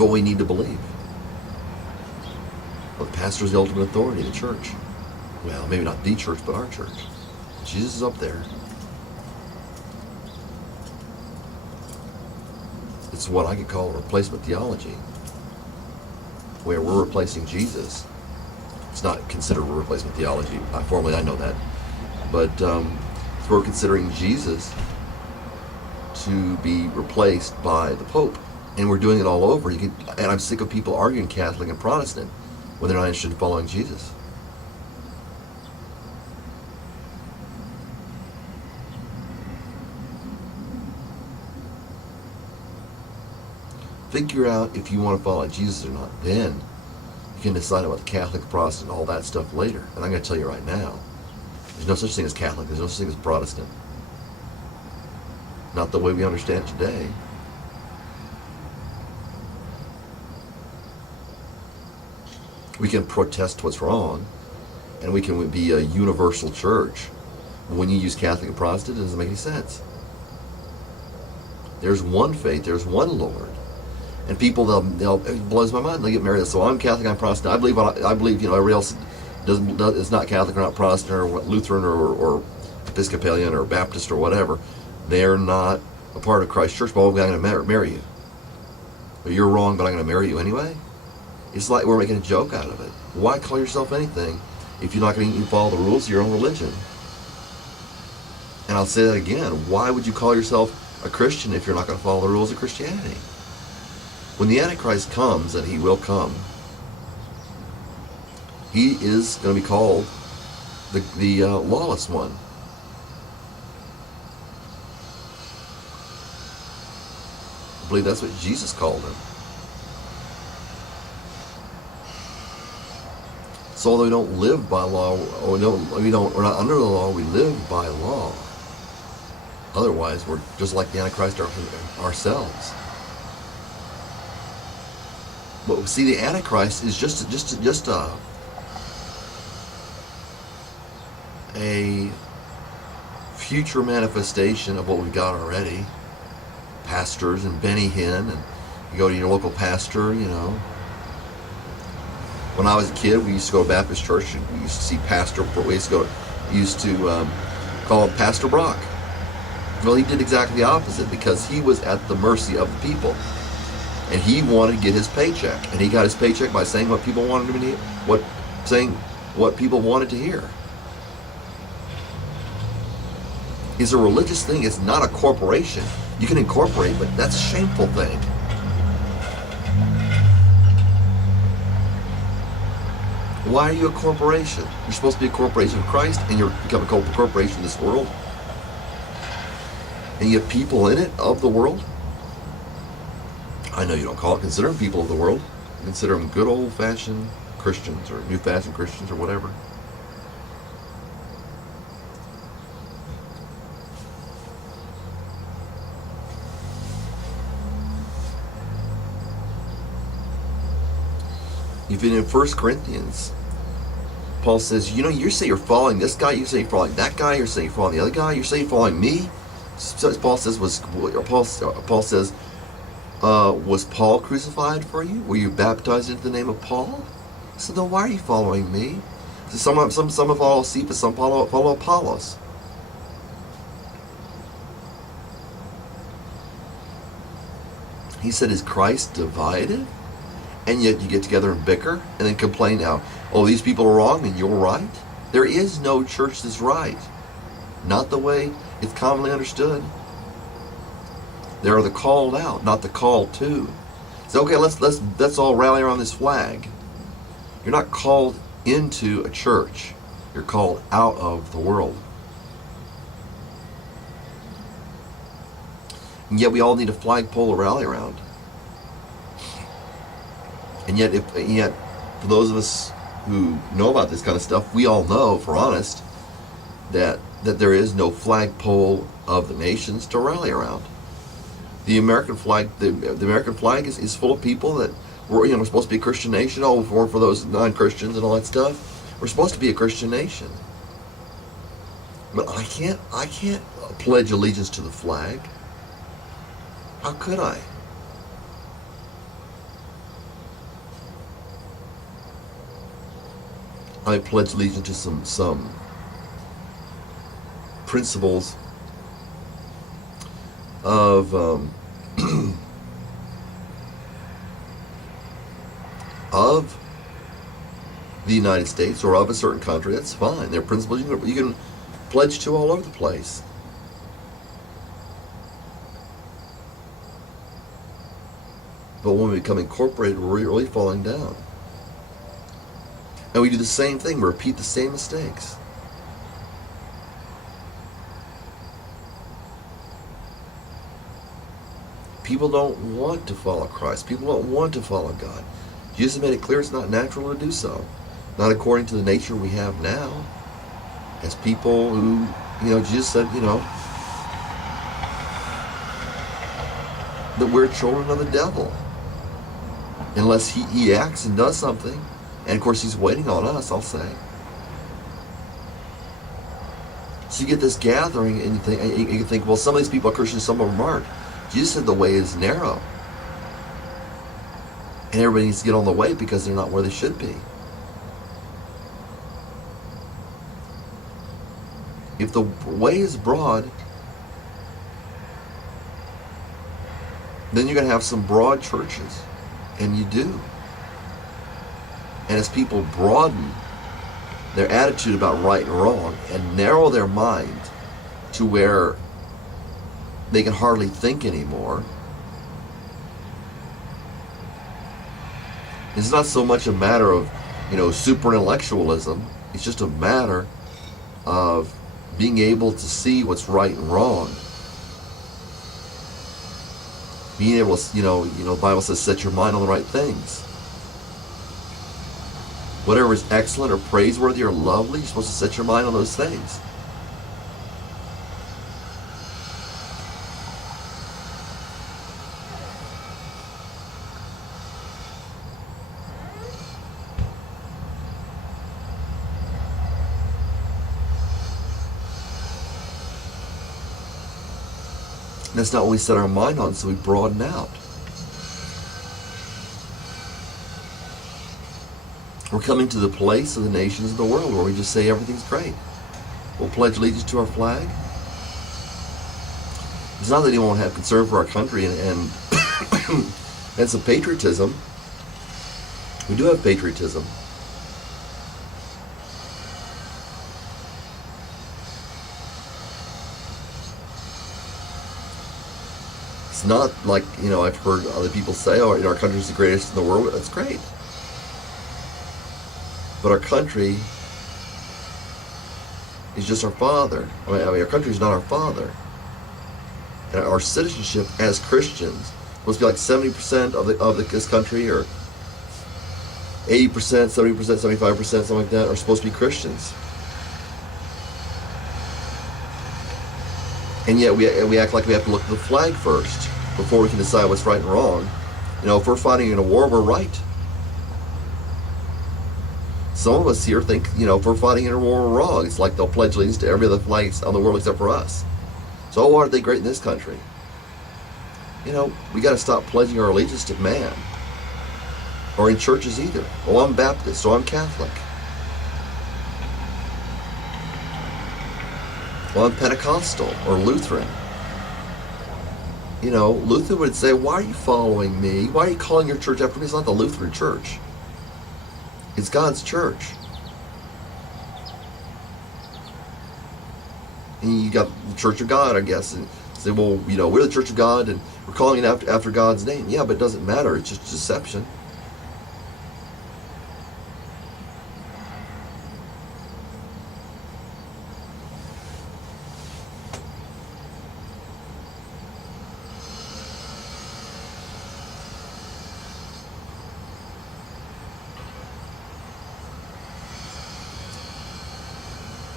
what we need to believe. Well, the pastor is the ultimate authority in the church. Well, maybe not the church, but our church. Jesus is up there. It's what I could call replacement theology, where we're replacing Jesus. It's not considered a replacement theology. Formally, I know that. But we're considering Jesus to be replaced by the Pope. And we're doing it all over. And I'm sick of people arguing Catholic and Protestant when they're not interested in following Jesus. Figure out if you want to follow Jesus or not. Then you can decide about the Catholic, Protestant, all that stuff later. And I'm going to tell you right now, there's no such thing as Catholic. There's no such thing as Protestant. Not the way we understand it today. We can protest what's wrong, and we can be a universal church. When you use Catholic and Protestant, it doesn't make any sense. There's one faith, there's one Lord. And people, it blows my mind. They get married. So I'm Catholic, I'm Protestant. I believe, everybody else is not Catholic or not Protestant or Lutheran or Episcopalian or Baptist or whatever. They're not a part of Christ's church. But I'm going to marry you. But you're wrong, but I'm going to marry you anyway. It's like we're making a joke out of it. Why call yourself anything if you're not going to follow the rules of your own religion? And I'll say that again. Why would you call yourself a Christian if you're not going to follow the rules of Christianity? When the Antichrist comes, and he will come, he is going to be called the lawless one. I believe that's what Jesus called him. So although we don't live by law, or we're not under the law, we live by law. Otherwise, we're just like the Antichrist ourselves. But see, the Antichrist is just a future manifestation of what we've got already. Pastors and Benny Hinn, and you go to your local pastor, When I was a kid, we used to go to Baptist church, and we used to see Pastor. We used to call him Pastor Brock. Well, he did exactly the opposite, because he was at the mercy of the people, and he wanted to get his paycheck, and he got his paycheck by saying what people wanted him to hear, saying what people wanted to hear. It's a religious thing. It's not a corporation. You can incorporate, but that's a shameful thing. Why are you a corporation? You're supposed to be a corporation of Christ, and you're becoming a corporation of this world. And you have people in it of the world. I know you don't consider them people of the world. You consider them good old-fashioned Christians, or new-fashioned Christians, or whatever. Even in 1 Corinthians, Paul says, you say you're following this guy, you say you're following that guy, you say you're following the other guy, you say you're following me. So Paul says, was Paul crucified for you? Were you baptized into the name of Paul? So then why are you following me? So some follow Cephas, some follow Apollos. He said, is Christ divided? And yet you get together and bicker and then complain now, oh, these people are wrong and you're right? There is no church that's right. Not the way it's commonly understood. There are the called out, not the called to. So okay, let's all rally around this flag. You're not called into a church. You're called out of the world. And yet we all need a flagpole to rally around. And yet, for those of us who know about this kind of stuff, we all know, if we're honest, that there is no flagpole of the nations to rally around. The American flag, the American flag is full of people that we're supposed to be a Christian nation. Oh, for those non-Christians and all that stuff, we're supposed to be a Christian nation. But I can't pledge allegiance to the flag. How could I? I pledge allegiance to some principles of of the United States or of a certain country. That's fine. They're principles you can pledge to all over the place. But when we become incorporated, we're really falling down. And we do the same thing. We repeat the same mistakes. People don't want to follow Christ. People don't want to follow God. Jesus made it clear it's not natural to do so. Not according to the nature we have now. As people who, Jesus said, that we're children of the devil. Unless he acts and does something. And of course he's waiting on us, I'll say. So you get this gathering and you think, well, some of these people are Christians, some of them aren't. Jesus said the way is narrow. And everybody needs to get on the way because they're not where they should be. If the way is broad, then you're going to have some broad churches. And you do. And as people broaden their attitude about right and wrong and narrow their mind to where they can hardly think anymore, it's not so much a matter of, super intellectualism. It's just a matter of being able to see what's right and wrong. Being able to, the Bible says, set your mind on the right things. Whatever is excellent or praiseworthy or lovely, you're supposed to set your mind on those things. That's not what we set our mind on, so we broaden out. We're coming to the place of the nations of the world where we just say everything's great. We'll pledge allegiance to our flag. It's not that anyone won't have concern for our country and some patriotism. We do have patriotism. It's not like, I've heard other people say, oh, our country's the greatest in the world. That's great. But our country is just our father. I mean, our country is not our father. And our citizenship as Christians must be like 70% of this country, or 80%, 70%, 75%, something like that, are supposed to be Christians. And yet we act like we have to look at the flag first before we can decide what's right and wrong. If we're fighting in a war, we're right. Some of us here think, if we're fighting in a war, we're wrong. It's like they'll pledge allegiance to every other flag on the world except for us. So, why aren't they great in this country? We got to stop pledging our allegiance to man. Or in churches either. Oh, I'm Baptist, so I'm Catholic. Well, I'm Pentecostal or Lutheran. Luther would say, why are you following me? Why are you calling your church after me? It's not the Lutheran church. It's God's church. And you got the Church of God, I guess, and say, well, we're the Church of God and we're calling it after God's name. Yeah, but it doesn't matter. It's just deception.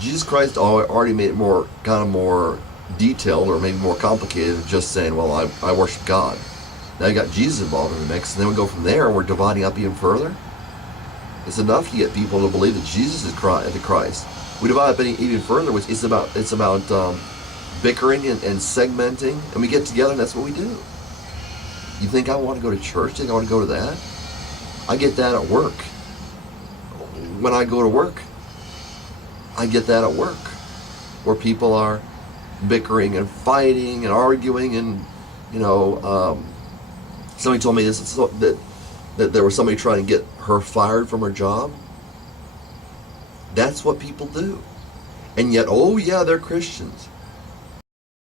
Jesus Christ already made it more detailed or maybe more complicated than just saying, well, I worship God. Now you got Jesus involved in the mix, and then we go from there and we're dividing up even further. It's enough to get people to believe that Jesus is the Christ. We divide up even further, which it's about bickering and segmenting, and we get together and that's what we do. You think I want to go to church? You think I want to go to that? I get that at work. when I go to work, I get that at work, where people are bickering and fighting and arguing, and somebody told me this that there was somebody trying to get her fired from her job. That's what people do. And yet, oh yeah, they're Christians.